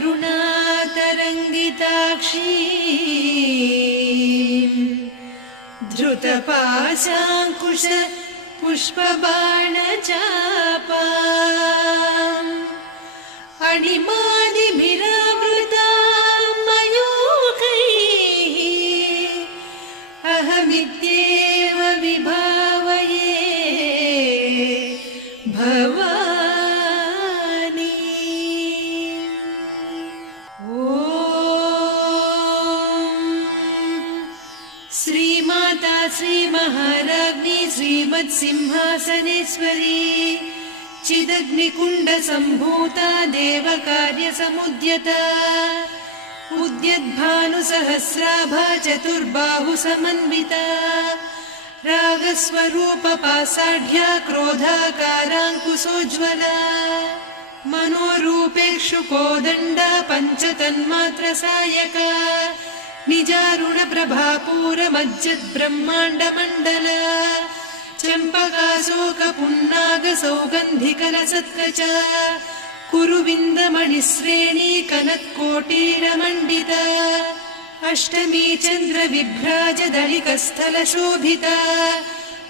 अरुणातरङ्गिताक्षी धृतपाशाङ्कुश पुष्पबाणचापा अणिमादिभिरावृता मयूखैः अहमित्येव विभावये भवानी। श्रीमाता श्रीमहाराज्ञी श्रीमत्सिंहासनेश्वरी चिदग्निकुण्डसम्भूता देवकार्यसमुद्यता उद्यद्भानुसहस्राभा चतुर्बाहुसमन्विता रागस्वरूपपासाढ्या क्रोधाकाराङ्कुशोज्ज्वला मनोरूपेक्षु कोदण्डा पञ्चतन्मात्रसायका निजारुणप्रभापूरमज्जद्ब्रह्माण्डमण्डला चम्पकाशोकपुन्नागसौगन्धिकलसत्कचा कुरुविन्दमणिश्रेणी कनत्कोटीरमण्डिता अष्टमी चन्द्रविभ्राजदलिकस्थलशोभिता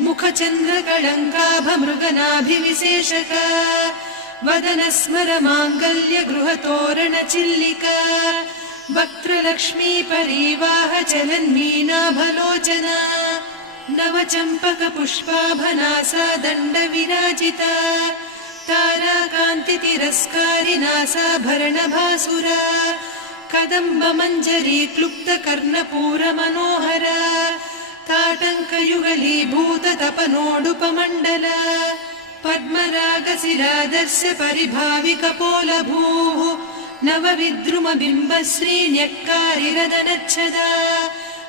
मुखचन्द्रकळङ्काभमृगनाभिविशेषका वदनस्मरमाङ्गल्यगृहतोरणचिल्लिका वक्त्रलक्ष्मी परिवाहचलन्मीनाभलोचना नवचम्पकपुष्पाभनासा दण्डविराजिता ताराकान्तितिरस्कारिनासाभरणभासुरा कदम्बमञ्जरी क्लुप्तकर्णपूरमनोहरा ताटङ्कयुगलीभूततपनोडुपमण्डला पद्मरागशिरादर्श परिभाविकपोलभूः नवविद्रुमबिम्बश्रीन्यक्कारिरदनच्छदा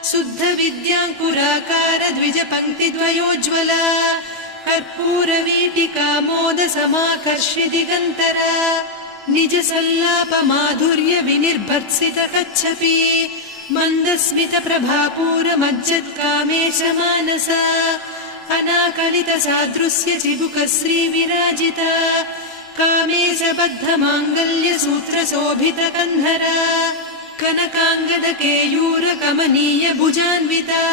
शुद्धविद्याङ्कुराकार द्विजपङ्क्तिद्वयोज्ज्वला कर्पूरवीटिकामोदसमाकर्षि दिगन्तरा निजसल्लापमाधुर्यविनिर्भर्त्सितकच्छपि मन्दस्मितप्रभापूरमज्जत्कामेशमानसा अनाकलितसादृश्य चिबुकश्रीविराजिता कामेशबद्धमाङ्गल्यसूत्रशोभितकन्धरा कनकाङ्गदकेयूरकमनीय भुजान्विता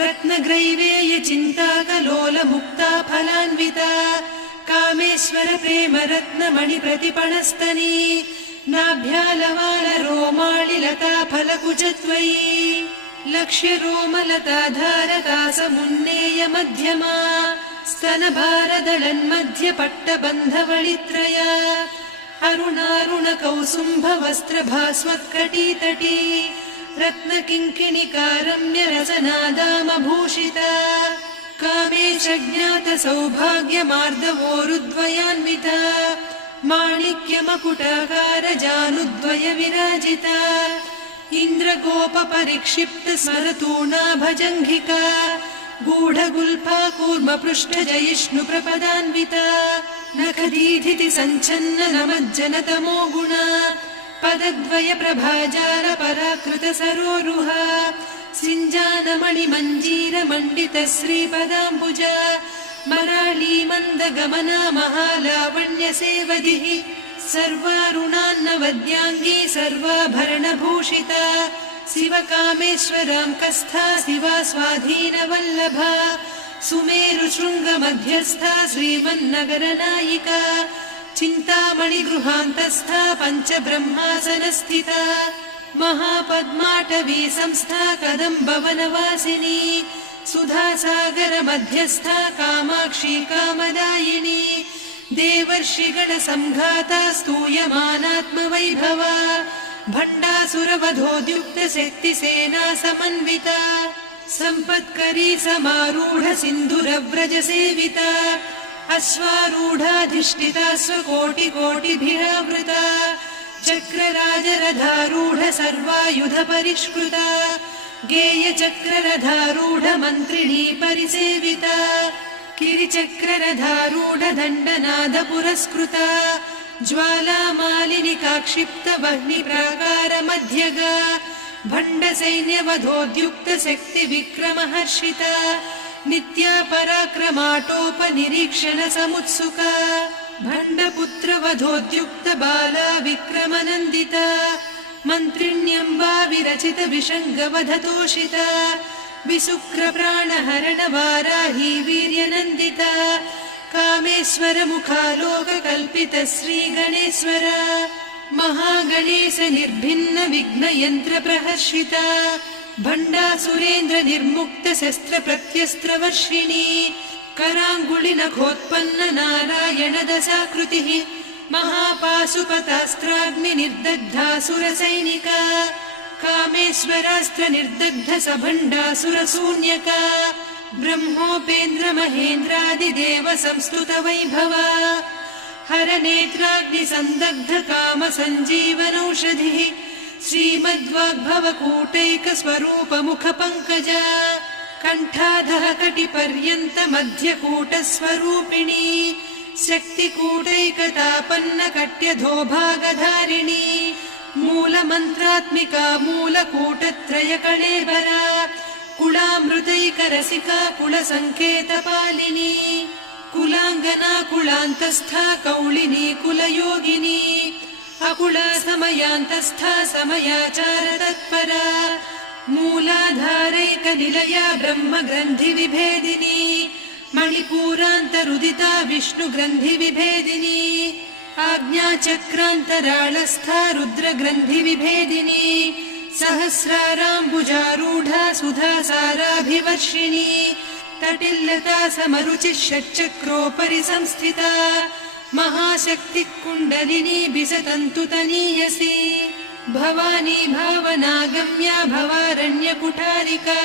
रत्नग्रैवेय चिन्ताकलोलमुक्ता फलान्विता कामेश्वर प्रेम रत्नमणिप्रतिपणस्तनी नाभ्यालवालरोमाळिलता फलकुचत्वयी लक्ष्यरोमलताधारता समुन्नेय मध्यमा स्तनभारदळन्मध्यपट्टबन्धवळित्रया अरुणारुणकौसुम्भवस्त्रभास्वत्कटीतटी रत्नकिङ्किणिकारम्यरसनादामभूषिता कामेशज्ञातसौभाग्यमार्दवोरुद्वयान्विता माणिक्यमकुटाकारजानुद्वयविराजिता इन्द्रगोपपरिक्षिप्तस्मरतूणाभजङ्घिका गूढगुल्फा कूर्मपृष्ठजयिष्णुप्रपदान्विता नखदीधिति सञ्छन्न नमज्जनतमो गुणा पदद्वय प्रभाजाल पराकृत सरोरुहा सिञ्जानमणिमञ्जीरमण्डित श्रीपदाम्बुजा मराळी मन्दगमना महालावण्य सेवदिः सर्वारुणान्नवद्याङ्गी सर्वाभरणभूषिता शिवकामेश्वराङ्कस्था शिवा स्वाधीनवल्लभा सुमेरुशृङ्गमध्यस्था श्रीमन्नगरनायिका चिन्तामणिगृहान्तस्था पञ्चब्रह्मासनस्थिता महापद्माटवी संस्था कदम्बवनवासिनी सुधासागरमध्यस्था कामाक्षी कामदायिनी देवर्षिगणसङ्घाता स्तूयमानात्मवैभवा भण्डासुरवधोद्युक्तशक्तिसेना समन्विता सम्पत्करी समारूढ सिन्धुरव्रजसेविता अश्वारूढाधिष्ठिता स्वकोटिकोटिभिरावृता चक्रराजरथारूढ सर्वायुधपरिष्कृता गेयचक्ररथारूढ मन्त्रिणी परिसेविता किरिचक्ररथारूढ दण्डनाद पुरस्कृता ज्वालामालिनिकाक्षिप्त वह्निप्राकारमध्यगा भण्डसैन्यवधोद्युक्त शक्तिविक्रमहर्षिता नित्या पराक्रमाटोपनिरीक्षण समुत्सुका भण्डपुत्रवधोद्युक्त बाला विक्रमनन्दिता मन्त्रिण्यम्बा विरचित विषङ्गवधतोषिता विशुक्रप्राणहरण वाराही वीर्यनन्दिता कामेश्वर मुखालोककल्पित श्रीगणेश्वर महागणेश निर्भिन्न विघ्नयन्त्र प्रहर्षिता भण्डासुरेन्द्र निर्मुक्त शस्त्र प्रत्यस्त्रवर्षिणी कराङ्गुलिनखोत्पन्न नारायण दशाकृतिः महापाशुपतास्त्राग्नि निर्दग्धासुरसैनिका कामेश्वरास्त्र निर्दग्ध सभण्डासुरशून्यका ब्रह्मोपेन्द्र महेन्द्रादिदेव संस्तुत वैभवा हरनेत्राग्नि संदग्ध काम सञ्जीवनौषधिः श्रीमद्वाग्भवकूटैक स्वरूप मुख पंकजा कण्ठाधः कटिपर्यन्त मध्यकूट स्वरूपिणी शक्तिकूटैकतापन्न कट्यधोभागधारिणी मूलमन्त्रात्मिका मूलकूटत्रय कळेबरा कुलामृतैकरसिका कुलसङ्केतपालिनी कुलाङ्गना कुलान्तस्था कौलिनी कुलयोगिनी अकुला समयान्तस्था समयाचार तत्परा मूलाधारैक निलया ब्रह्म ग्रन्थि विभेदिनी मणिपूरान्तरुदिता विष्णु ग्रन्थि विभेदिनी आज्ञाचक्रान्तराळस्था रुद्र ग्रन्थि विभेदिनी सहस्राराम्बुजारूढा सुधा साराभिवर्षिणी तटिल्लता समरुचिः षट्चक्रोपरि संस्थिता महाशक्ति कुण्डलिनी बिसतन्तु तनीयसी भवानी भावनागम्या भवारण्य कुठारिका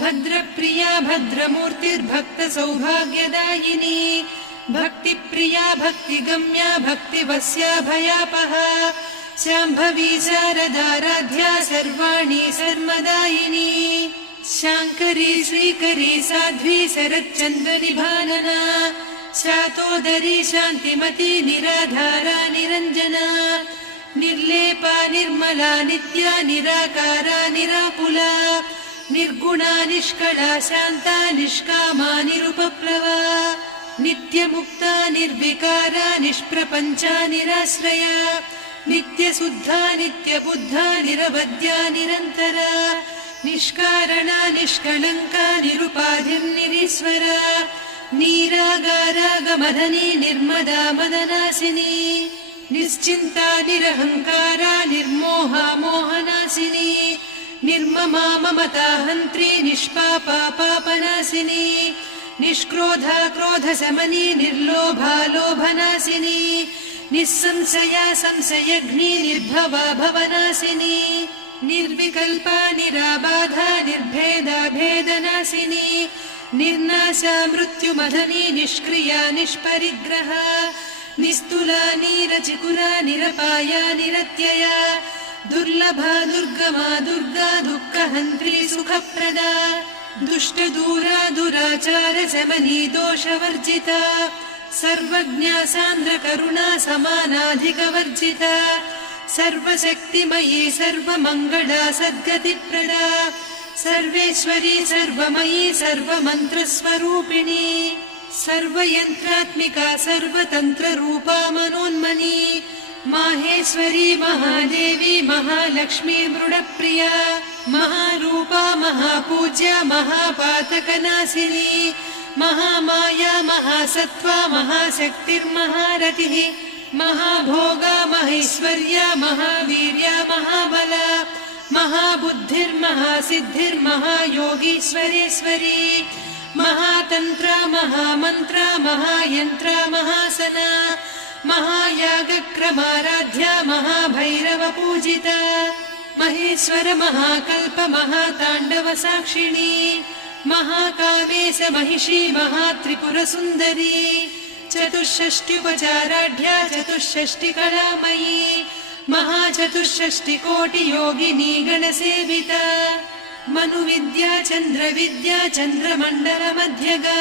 भद्रप्रिया भद्रमूर्तिर्भक्त सौभाग्यदायिनी भक्तिप्रिया भक्तिगम्या भक्तिवस्या भयापहा शाम्भवी शारदाराध्या सर्वाणि सर्वदायिनी शाङ्करी श्रीकरी साध्वी शरच्चन्द्रनिभानना शातोदरी शान्तिमती निराधारा निरञ्जना निर्लेपा निर्मला नित्या निराकारा निराकुला निर्गुणा निष्कला शान्ता निष्कामा निरुपप्लवा नित्यमुक्ता निर्विकारा निष्प्रपञ्चा निराश्रया नित्यशुद्धा नित्यबुद्धा निरवद्या निरन्तरा निष्कारणा निष्कलङ्का निरुपाधिर्निरीश्वरा नीरागारागमदनी निर्मदा मदनासिनी निश्चिन्ता निरहङ्कारा निर्मोहा मोहनासिनी निर्ममा ममता हन्त्री निष्पापा पापनासिनी निष्क्रोधा क्रोधशमनी निर्लोभा लोभनासिनी निस्संशया संशयघ्नी निर्भवा भवनासिनी निर्विकल्पा निराबाधा निर्भेदा भेदनासिनी निर्नाशा मृत्युमदनी निष्क्रिया निष्परिग्रहा निस्तुला नीरचिकुरा निरपाया निरत्यया दुर्लभा दुर्गमा दुर्गा दुःखहन्त्री सुखप्रदा दुष्टदूरा दुराचार शमनी दोषवर्जिता सर्वज्ञा सान्द्र करुणा समानाधिकवर्जिता सर्वशक्तिमयी सर्वमङ्गला सद्गतिप्रदा सर्वेश्वरी सर्वमयी सर्वमन्त्रस्वरूपिणी सर्वयन्त्रात्मिका सर्वतन्त्ररूपा मनोन्मनी माहेश्वरी महादेवी महालक्ष्मी मृडप्रिया महारूपा महापूज्या महापातकनाशिनी महामाया महासत्त्वा महाशक्तिर्महारतिः महाभोगा महेश्वर्या महावीर्या महाबला महाबुद्धिर्महासिद्धिर्महायोगीश्वरेश्वरी महातन्त्रा महामन्त्रा महायन्त्रा महासना महायागक्रमाराध्या महाभैरवपूजिता महेश्वर महाकल्प महाताण्डव साक्षिणी महाकामेश महिषी महात्रिपुरसुन्दरी चतुष्षष्ट्युपचाराढ्या चतुष्षष्टिकलामयी महाचतुष्षष्टिकोटियोगिनी गणसेविता मनुविद्या चन्द्रविद्या चन्द्रमण्डलमध्यगा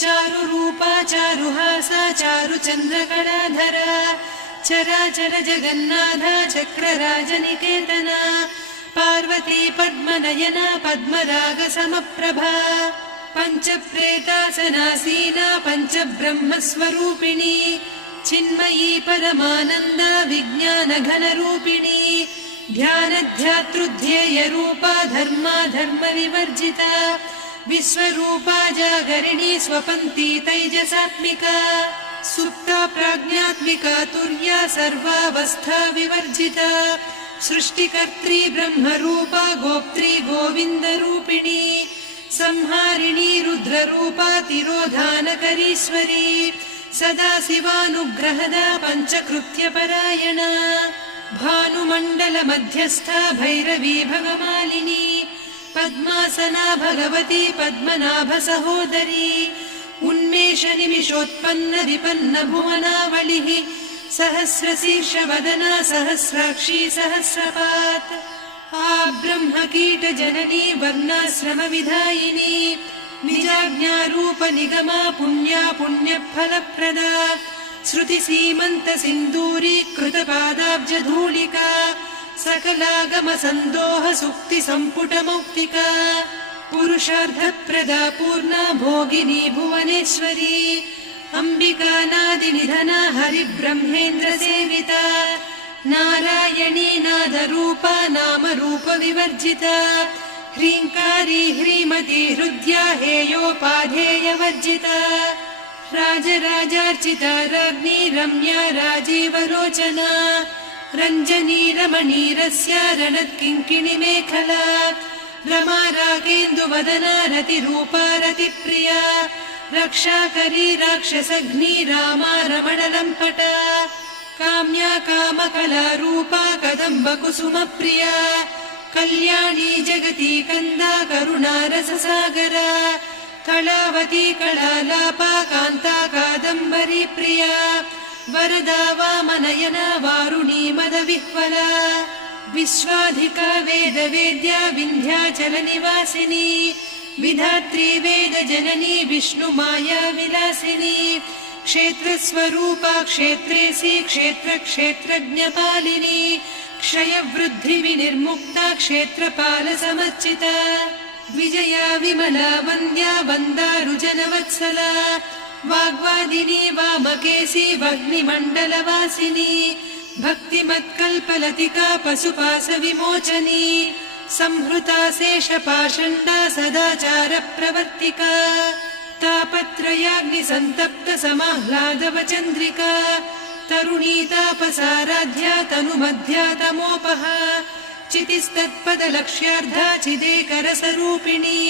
चारुरूपा चारुहासा चारुचन्द्रकलाधरा चराचर जगन्नाथा चक्रराजनिकेतना पार्वती पद्मनयना पद्मरागसमप्रभा पञ्चप्रेतासनासीना पञ्चब्रह्मस्वरूपिणी चिन्मयी परमानन्द विज्ञानघनरूपिणी ध्यानध्यातृध्येयरूपा धर्माधर्मविवर्जिता विश्वरूपा जागरिणी स्वपन्ती तैजसात्मिका सुप्ता प्राज्ञात्मिका तुर्या सर्वावस्था विवर्जिता सृष्टिकर्त्री ब्रह्मरूपा गोप्त्री गोविन्दरूपिणी संहारिणी रुद्ररूपा तिरोधानकरीश्वरी सदा शिवानुग्रहदा पञ्चकृत्यपरायणा भानुमण्डलमध्यस्था भैरवी भगमालिनी पद्मासना भगवती पद्मनाभसहोदरी उन्मेषनिमिषोत्पन्न विपन्न भुवनावलिः सहस्रशीर्षवदना सहस्राक्षी सहस्रपात् ब्रह्मकीटजननी वर्णाश्रमविधायिनी निजाज्ञारूपनिगमा पुण्या पुण्यफलप्रदा श्रुतिसीमन्तसिन्दूरीकृतपादाब्जधूलिका सकलागमसन्दोह सुक्तिसम्पुटमौक्तिका पुरुषार्थप्रदा पूर्णा भोगिनी भुवनेश्वरी अम्बिकानादिनिधना हरिब्रह्मेन्द्रसेविता नारायणी नादरूपा नामरूपविवर्जिता ह्रीङ्कारी ह्रीमती हृद्या हेयोपाधेयवर्जिता राजराजार्चिता राज्ञी रम्या राजीवलोचना रञ्जनी रमणीरस्या रणत्किङ्किणिमेखला रमा रागेन्दुवदना रतिरूपा रतिप्रिया रक्षाकरी राक्षसघ्नी रामा रमणलम्पटा काम्या कामकलारूपा कदम्बकुसुमप्रिया कल्याणी जगती कन्दा करुणारससागरा कलावती कलालापा कान्ता कादम्बरी प्रिया वरदा वामनयना वारुणी मदविह्वला विश्वाधिका वेदवेद्या विन्ध्याचलनिवासिनी विधात्री वेदजननी विष्णुमाया विलासिनी क्षेत्रस्वरूपा क्षेत्रेसी क्षेत्रक्षेत्रज्ञपालिनी क्षयवृद्धिविनिर्मुक्ता क्षेत्रपालसमर्चिता विजया विमला वन्द्या वन्दारुजनवत्सला वाग्वादिनी वामकेशी वह्निमण्डलवासिनी भक्तिमत्कल्पलतिका पशुपाशविमोचनी संहृता शेषपाषण्डा सदाचारप्रवर्तिका तापत्रयाग्निसन्तप्त समाह्लादवचन्द्रिका तरुणी तापसाराध्या तनुमध्या तमोपहा चितिस्तत्पदलक्ष्यार्धा चिदेकरसरूपिणी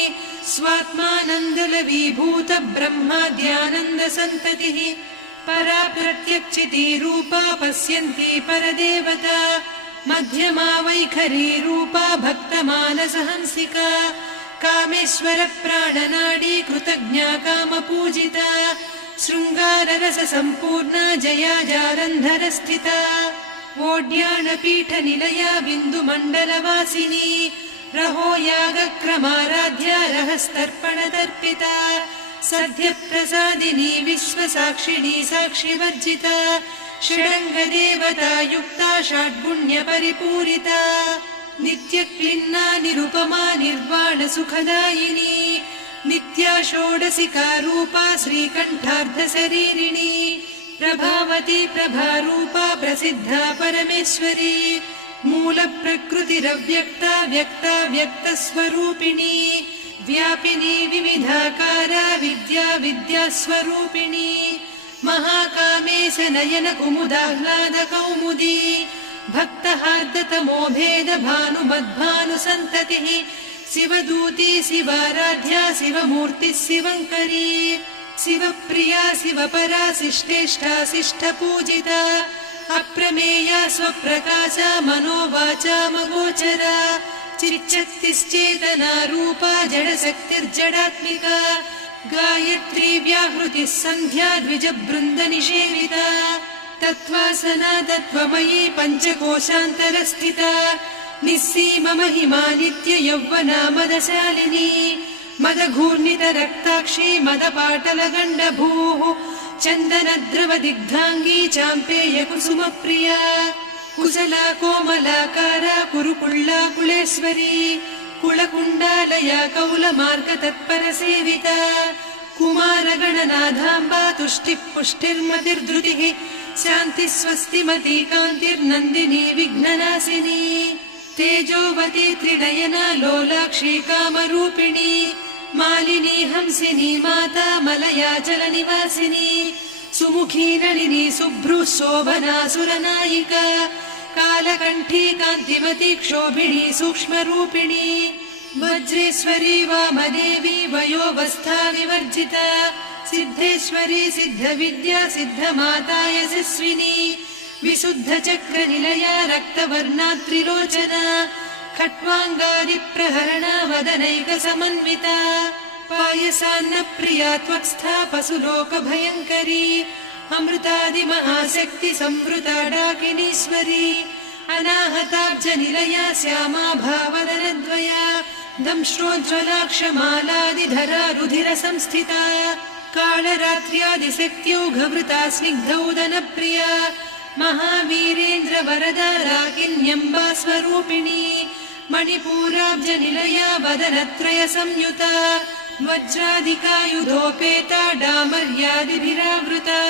स्वात्मानन्दलवीभूत ब्रह्माद्यानन्दसन्ततिः परा प्रत्यक्षितीरूपा पश्यन्ती परदेवता मध्यमा वैखरी रूपा भक्तमानसहंसिका कामेश्वर प्राणनाडी कृतज्ञा कामपूजिता शृङ्गाररससम्पूर्णा जया जालन्धरस्थिता ओड्याणपीठनिलया बिन्दुमण्डलवासिनी रहो यागक्रमाराध्या रहस्तर्पणतर्पिता सद्यप्रसादिनी विश्वसाक्षिणी साक्षिवर्जिता षडङ्गदेवता युक्ता षड्गुण्यपरिपूरिता नित्यक्लिन्ना निरुपमा निर्वाणसुखदायिनी नित्या षोडशिका रूपा श्रीकण्ठार्धशरीरिणी प्रभावती प्रभारूपा प्रसिद्धा परमेश्वरी मूलप्रकृतिरव्यक्ता व्यक्ता व्यक्तस्वरूपिणी व्यापिनी विविधाकारा विद्या विद्यास्वरूपिणी महाकामेश नयन कुमुदाह्लाद कौमुदी भक्तहार्दतमोभेद भानुमद्भानुसन्ततिः शिवदूती शिवाराध्या शिवमूर्तिः शिवङ्करी शिवप्रिया शिवपरा शिष्टेष्टा शिष्टपूजिता अप्रमेया स्वप्रकाशा मनोवाचामगोचरा चिच्चक्तिश्चेतना रूपा जडशक्तिर्जडात्मिका गायत्री व्याहृतिः सन्ध्या द्विजबृन्दनिषेविता तत्त्वासना तत्त्वमयी पञ्चकोशान्तरस्थिता निस्सीममहिमा नित्य यौवना मदशालिनी मदघूर्णितरक्ताक्षी मदपाटलगण्डभूः चन्दनद्रवदिग्धाङ्गी चाम्पेयकुसुमप्रिया कुशला कोमलाकारा कुरुकुळ्ळा कुलेश्वरी कुलकुण्डालया कौलमार्गतत्परसेविता कुमारगणनाथाम्बा तुष्टिः पुष्टिर्मतिर्धृतिः शान्तिः स्वस्तिमती कान्तिर्नन्दिनी विघ्ननाशिनी तेजोवती त्रिनयना लोलाक्षी कामरूपिणी मालिनी हंसिनी माता मलया जलनिवासिनी सुमुखी नलिनी शुभ्रुः शोभना सुरनायिका कालकण्ठी कान्तिमती क्षोभिणी सूक्ष्मरूपिणी वज्रेश्वरी वामदेवी वयोवस्था विवर्जिता सिद्धेश्वरी सिद्धविद्या सिद्धमाता यशस्विनी विशुद्धचक्रनिलया रक्तवर्णा त्रिलोचना खट्वाङ्गादिप्रहरणा वदनैकसमन्विता पायसान्नप्रिया त्वक्स्था पशुलोकभयङ्करी अमृतादिमहाशक्ति संवृता डाकिनीश्वरी अनाहताब्जनिलया श्यामा भावदनद्वया दंश्रोज्ज्वलाक्षमालादिधरा रुधिरसंस्थिता कालरात्र्यादिशक्त्योघवृता स्निग्धौदनप्रिया महावीरेन्द्रवरदा राकिन्यम्बा स्वरूपिणी मणिपूराब्जनिलया वदनत्रयसंयुता वज्रादिकायुधोपेता डामर्यादिभिरावृता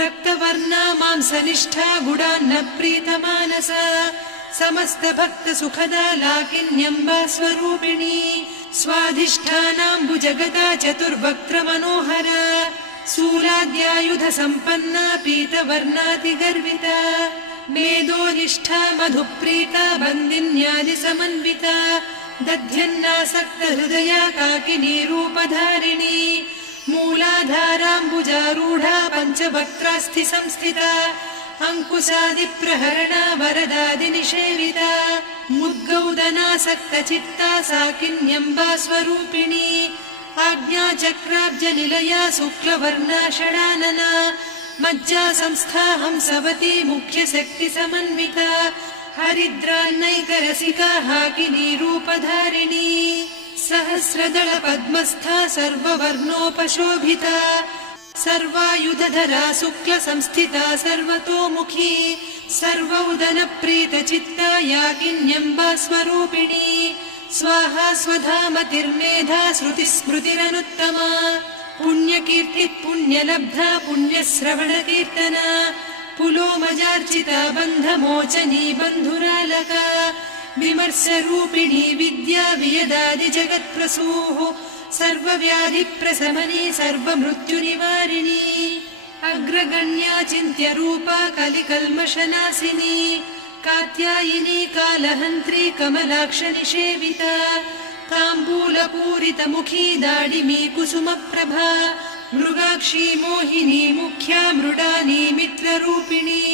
रक्तवर्णा मांसनिष्ठा गुडान्नप्रीतमानसा समस्तभक्तसुखदा लाकिन्यम्बा स्वरूपिणी स्वाधिष्ठानाम्बुजगदा चतुर्वक्त्रमनोहरा शूलाद्यायुधसम्पन्ना पीतवर्णातिगर्विता मेदोनिष्ठा मधुप्रीता बन्दिन्यादिसमन्विता दध्यन्नासक्तहृदया काकिनी रूपधारिणी मूलाधाराम्बुजारूढा पञ्चवक्त्रास्थि संस्थिता अङ्कुशादिप्रहरणा वरदादिनिषेविता मुद्गौदनासक्तचित्ता साकिन्यम्बा स्वरूपिणी आज्ञाचक्राब्जनिलया शुक्लवर्णा षडानना मज्जा संस्था हंसवती मुख्यशक्तिसमन्विता हरिद्रान्नैकरसिका हाकिनी रूपधारिणी सहस्रदल पद्मस्था सर्ववर्णोपशोभिता सर्वायुधधरा शुक्लसंस्थिता सर्वतोमुखी सर्वौदनप्रीतचित्ता याकिन्यम्बा स्वरूपिणी स्वाहा स्वधामतिर्मेधा श्रुतिस्मृतिरनुत्तमा पुण्यकीर्तिः पुण्यलब्धा पुण्यश्रवणकीर्तना पुलोमजार्चिता बन्धमोचनी बन्धुरालका विमर्शरूपिणी विद्या वियदादिजगत्प्रसूः सर्वव्याधिप्रशमनी सर्वमृत्युनिवारिणी अग्रगण्या चिन्त्यरूपा कलिकल्मषनाशिनी कात्यायिनी कालहन्त्री कमलाक्षनिषेविता ताम्बूलपूरितमुखी दाडिमी कुसुमप्रभा मृगाक्षी मोहिनी मुख्या मृडानी मित्ररूपिणी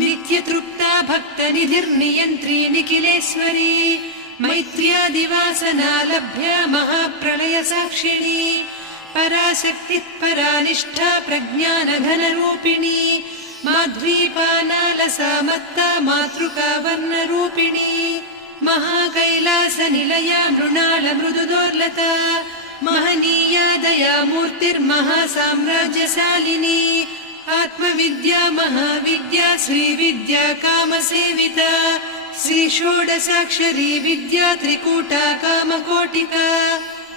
नित्यतृप्ता भक्तनिधिर्नियन्त्री निखिलेश्वरी मैत्र्यादिवासना लभ्या महाप्रलयसाक्षिणी पराशक्तिः परानिष्ठा प्रज्ञानघनरूपिणी माध्वीपानालसा मत्ता मातृका वर्णरूपिणी महाकैलासनिलया मृणालमृदुदोर्लता महनीया दया मूर्तिर्महासाम्राज्यशालिनी आत्मविद्या महाविद्या श्रीविद्या कामसेविता श्रीषोडशाक्षरी विद्या त्रिकूटा कामकोटिका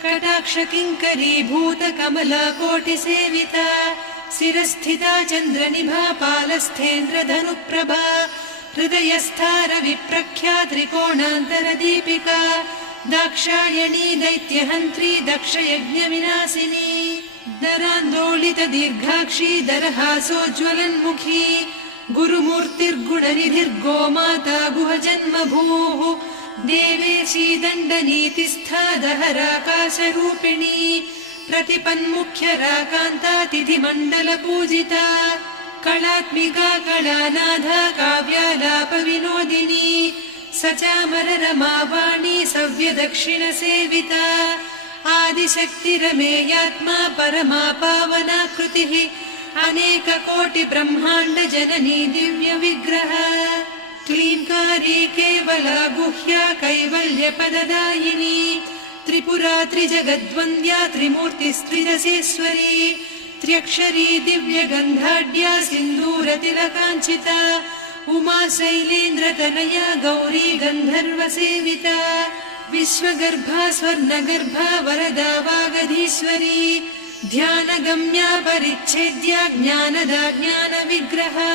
कटाक्षकिङ्करी भूतकमला कोटिसेविता शिरस्थिता चन्द्रनिभा पालस्थेन्द्रधनुप्रभा हृदयस्था रविप्रख्या त्रिकोणान्तरदीपिका दाक्षायणी दैत्यहन्त्री दक्षयज्ञविनाशिनी दरान्दोलितदीर्घाक्षी दरहासोज्ज्वलन्मुखी गुरुमूर्तिर्गुणनिधिर्गोमाता गुहजन्मभूः देवेशी दण्डनीतिस्था दहराकाशरूपिणी प्रतिपन्मुख्यराकान्ता तिथिमण्डलपूजिता कलात्मिका कलानाधा काव्यालापविनोदिनी सचामररमावाणी सव्यदक्षिणसेविता आदिशक्तिरमेयात्मा परमा पावनाकृतिः अनेककोटिब्रह्माण्डजननी दिव्यविग्रह क्लीङ्कारी केवला गुह्या कैवल्यपददायिनी त्रिपुरा त्रिजगद्वन्द्या त्रिमूर्तिस्त्रिदशेश्वरी त्र्यक्षरी दिव्यगन्धाढ्या सिन्दूरतिलकाञ्चिता उमा शैलेन्द्रतनया गौरी गन्धर्वसेविता विश्वगर्भा स्वर्णगर्भा वरदा वागधीश्वरी ध्यानगम्या परिच्छेद्या ज्ञानदा ज्ञानविग्रहा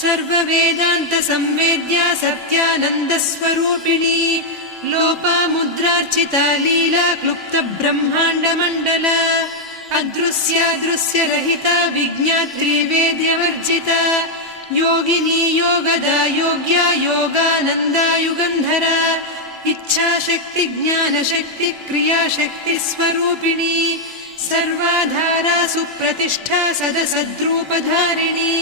सर्ववेदान्त संवेद्या सत्यानन्दस्वरूपिणी लोपामुद्रार्चिता लीला क्लुप्त ब्रह्माण्डमण्डला अदृश्यादृश्यरहिता विज्ञात्री वेद्यवर्जिता योगिनी योगदा योग्या योगानन्दा युगन्धरा इच्छाशक्ति ज्ञानशक्ति क्रियाशक्ति स्वरूपिणी सर्वाधारा सुप्रतिष्ठा सदसद्रूपधारिणी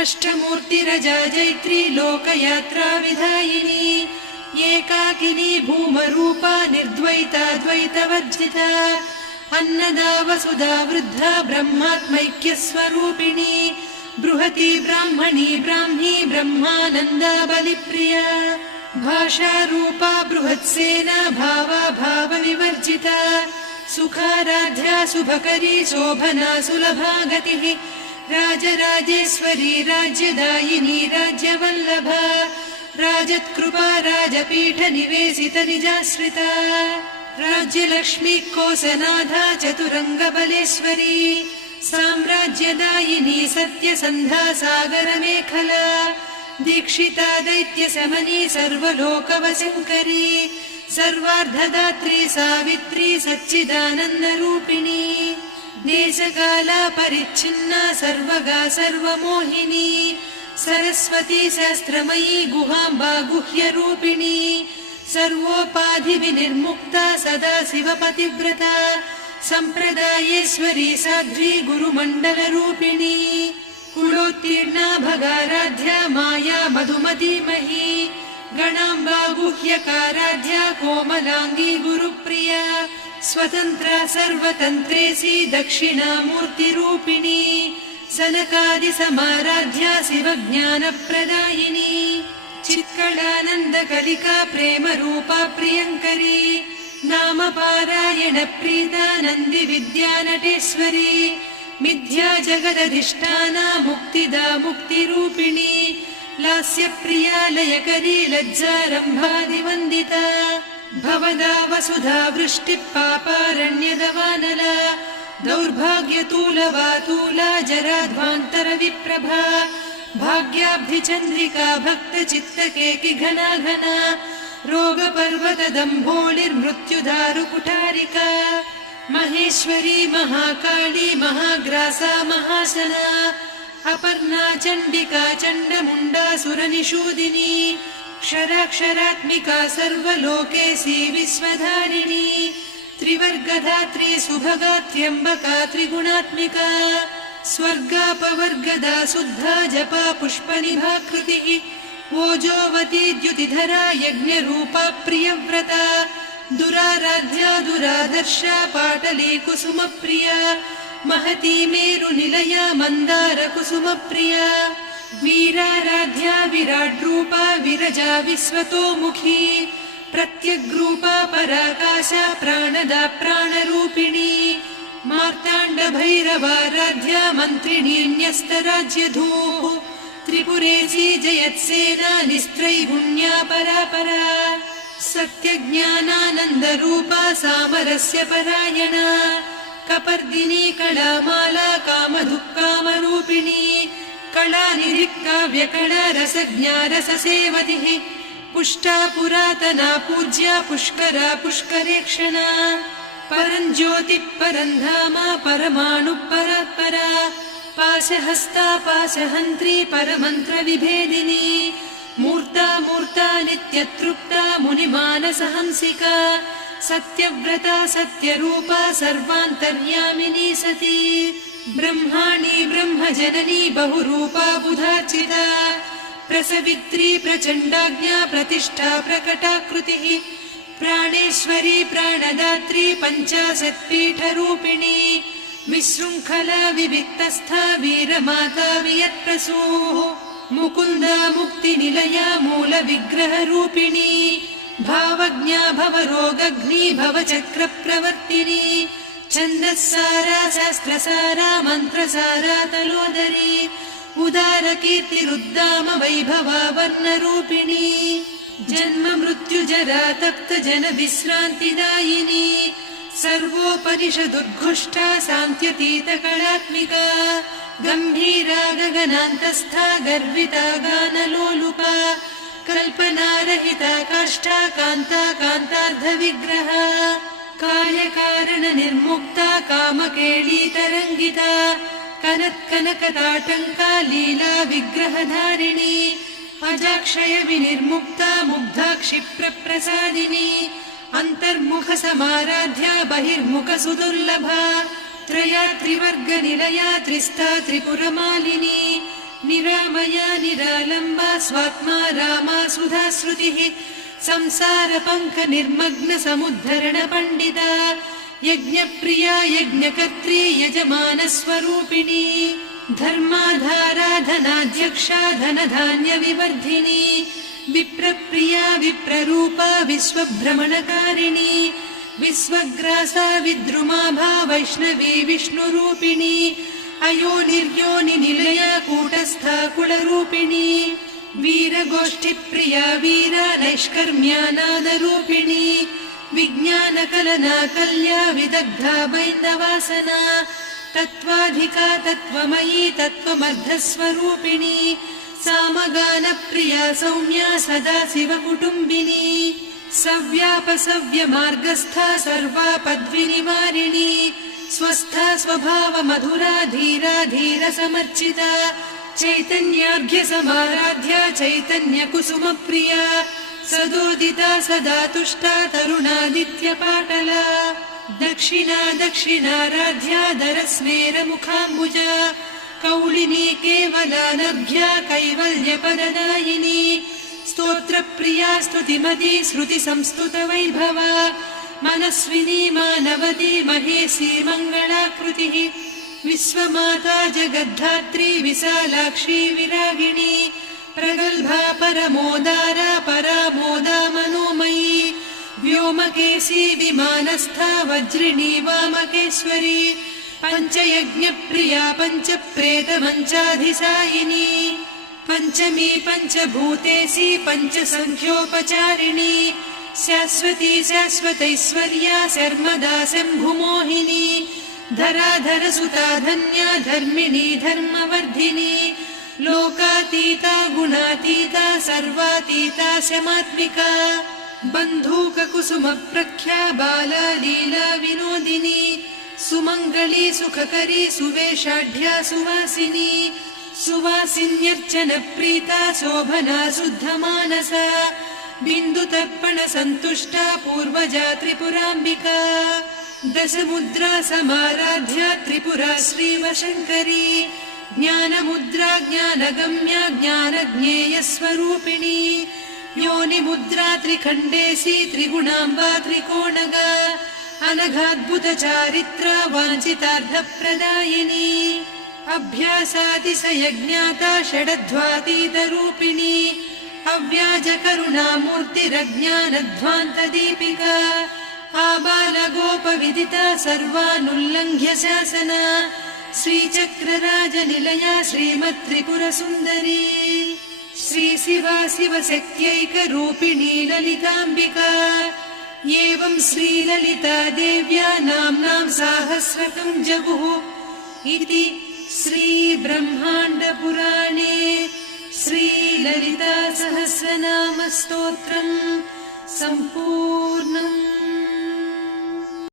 अष्टमूर्तिरजा जैत्री लोकयात्रा विधायिनी एकाकिनी भूमरूपा निर्द्वैता द्वैतवर्जिता अन्नदा वसुधा वृद्धा ब्रह्मात्मैक्यस्वरूपिणी बृहती ब्राह्मणी ब्राह्मी ब्रह्मानन्दा बलिप्रिया भाषारूपा बृहत्सेना भावा भावविवर्जिता सुखाराध्या शुभकरी शोभना सुलभा गतिः राजराजेश्वरी राज्यदायिनी राज्यवल्लभा राजत्कृपा राजपीठ निवेशित निजाश्रिता राज्यलक्ष्मी कोसनाधा चतुरङ्गबलेश्वरी साम्राज्यदायिनी सत्यसन्धा सागरमेखला दीक्षिता दैत्यशमनी सर्वलोकवशङ्करी सर्वार्धदात्री सावित्री सच्चिदानन्दरूपिणी देशकाला परिच्छिन्ना सर्वगा सर्वमोहिनी सरस्वती शास्त्रमयी गुहाम्बा गुह्यरूपिणी सर्वोपाधिविनिर्मुक्ता सदा शिवपतिव्रता सम्प्रदायेश्वरी साध्वी गुरुमण्डलरूपिणी कुलोत्तीर्णा भगाराध्या माया मधुमतीमही गणाम्बा गुह्यकाराध्या कोमलाङ्गी गुरुप्रिया स्वतन्त्रा सर्वतन्त्रेसी दक्षिणामूर्तिरूपिणी सनकादिसमाराध्या शिवज्ञानप्रदायिनी चित्कलानन्दकलिका प्रेमरूपा प्रियङ्करी नामपारायणप्रीता नन्दिविद्यानटेश्वरी मिथ्या जगदधिष्ठाना मुक्तिदा मुक्तिरूपिणी लास्यप्रिया लयकरी लज्जारम्भादिवन्दिता भवदा वसुधा वृष्टिः पापारण्यदवानला दौर्भाग्यतूलवातूला जराध्वान्तरविप्रभा भाग्याब्धिचन्द्रिका भक्तचित्तकेकि घना घना रोगपर्वतदम्भोलिर्मृत्युदारुकुठारिका महेश्वरी महाकाली महाग्रासा महाशना अपर्णा चण्डिका चण्डमुण्डा सुरनिषूदिनी क्षराक्षरात्मिका सर्वलोकेशी विश्वधारिणी त्रिवर्गधात्री सुभगा त्र्यम्बका त्रिगुणात्मिका स्वर्गापवर्गदा शुद्धा जपा पुष्पनिभाकृतिः ओजोवती द्युतिधरा यज्ञरूपा प्रियव्रता दुराराध्या दुरादर्शा पाटली कुसुमप्रिया महती मेरुनिलया मन्दारकुसुमप्रिया वीराराध्या विराड्रूपा विरजा विश्वतोमुखी प्रत्यग्रूपा पराकाशा प्राणदा प्राणरूपिणी मार्ताण्डभैरवाराध्या मन्त्रिणी न्यस्तराज्यधूः त्रिपुरेशी जयत्सेना निस्त्रैगुण्या परापरा सत्यज्ञानानन्दरूपा सामरस्य परायणा कपर्दिनी कलामाला कामधुक्कामरूपिणी कलानिधिक्काव्यकला रसज्ञा रससेवतिः पुष्टा पुरातना पूज्या पुष्करा पुष्करेक्षणा परञ्ज्योतिः परन्धामा परमाणुः परात्परा पाशहस्ता पाशहन्त्री परमन्त्रविभेदिनी मूर्ता मूर्ता नित्यतृप्ता मुनिमानसहंसिका सत्यव्रता सत्यरूपा सर्वान्तर्यामिनी सती ब्रह्माणी ब्रह्मजननी बहुरूपा बुधार्चिता प्रसवित्री प्रचण्डाज्ञा प्रतिष्ठा प्रकटाकृतिः प्राणेश्वरी प्राणदात्री पञ्चाशत्पीठरूपिणी विशृङ्खला विविक्तस्था वीरमाता वियत्प्रसूः मुकुन्दा मुक्तिनिलया मूलविग्रहरूपिणी भावज्ञा भवरोगग्नी भवचक्रप्रवर्तिनी छन्दस्सारा शास्त्रसारा मन्त्रसारा तलोदरी उदारकीर्तिरुद्दाम वैभवा वर्णरूपिणी जन्म मृत्युजरा तप्त जन विश्रान्तिदायिनी सर्वोपनिषदुद्घुष्टा सान्त्यतीत कलात्मिका गम्भीरा गगनान्तस्था गर्विता गानलोलुपा कल्पनारहिता काष्ठा कान्ता कान्तार्धविग्रहा कार्यकारण निर्मुक्ता कामकेळीतरङ्गिता कनत्कनकताटङ्का लीला विग्रहधारिणी अजाक्षय विनिर्मुक्ता मुग्धा क्षिप्रप्रसादिनी अन्तर्मुख समाराध्या बहिर्मुख सुदुर्लभा त्रया त्रिवर्गनिलया त्रिस्था त्रिपुरमालिनी निरामया निरालम्बा स्वात्मा रामा सुधा श्रुतिः संसार पङ्क निर्मग्न समुद्धरण पण्डिता यज्ञप्रिया यज्ञकर्त्री यजमान स्वरूपिणी धर्माधारा धनाध्यक्षा धनधान्य विवर्धिनी विप्रप्रिया विप्ररूपा विश्वभ्रमणकारिणी विश्वग्रासा विद्रुमाभा वैष्णवी विष्णुरूपिणी अयोनिर्योनि निलया कूटस्था कुलरूपिणी वीरगोष्ठिप्रिया वीरा नैष्कर्म्यानादरूपिणी विज्ञानकलना कल्या विदग्धा बैन्दवासना तत्त्वाधिका तत्त्वमयी तत्त्वमर्धस्वरूपिणी सामगानप्रिया सौम्या सदा शिवकुटुम्बिनी सव्यापसव्यमार्गस्था सर्वा पद्विनिवारिणी स्वस्था स्वभाव मधुरा धीरा धीर समर्चिता चैतन्यार्घ्य समाराध्या चैतन्य कुसुम प्रिया सदोदिता सदा तुष्टा तरुणादित्य पाटला दक्षिणा दक्षिणाराध्या दरस्मेर मुखाम्बुजा कौलिनी केवलानभ्या कैवल्यपददायिनी स्तोत्रप्रिया स्तुतिमती श्रुति संस्तुत वैभवा मनस्विनी मानवती महेशी मङ्गलाकृतिः विश्वमाता जगद्धात्री विशालाक्षी विरागिणी प्रगल्भा परमोदारा परामोदा मनोमयी व्योमकेशी विमानस्था वज्रिणी वामकेश्वरी पञ्चयज्ञप्रिया पञ्चप्रेतमञ्चाधिसायिनी पञ्चमी पञ्चभूतेशी पञ्चसङ्ख्योपचारिणी शाश्वती शाश्वतैश्वर्या शर्मदा शम्भुमोहिनी धराधरसुता धन्या धर्मिणी धर्मवर्धिनी लोकातीता गुणातीता सर्वातीता शमात्मिका बन्धूककुसुमप्रख्या बाला लीला विनोदिनी सुमङ्गली सुखकरी सुवेशाढ्या सुवासिनी सुवासिन्यर्चनप्रीता शोभना शुद्धमानसा बिन्दुतर्पण सन्तुष्टा पूर्वजा त्रिपुराम्बिका दशमुद्रा समाराध्या त्रिपुरा श्रीवशङ्करी ज्ञानमुद्रा ज्ञानगम्या ज्ञानज्ञेयस्वरूपिणी योनिमुद्रा त्रिखण्डेशी त्रिगुणाम्बा त्रिकोणगा अनघाद्भुतचारित्रा वाञ्छितार्थप्रदायिनी अभ्यासातिशयज्ञाता षडध्वातीतरूपिणी अव्याजकरुणामूर्तिरज्ञानध्वान्तदीपिका आबालगोपविदिता सर्वानुल्लङ्घ्य शासना श्रीचक्रराजनिलया श्रीमत्त्रिपुरसुन्दरी श्रीशिवा शिवशक्त्यैकरूपिणी ललिताम्बिका एवं श्रीललिता देव्या नाम्नां साहस्रकं जगुः इति श्रीब्रह्माण्डपुराणे श्रीललिता सहस्रनामस्तोत्रम् सम्पूर्णम्।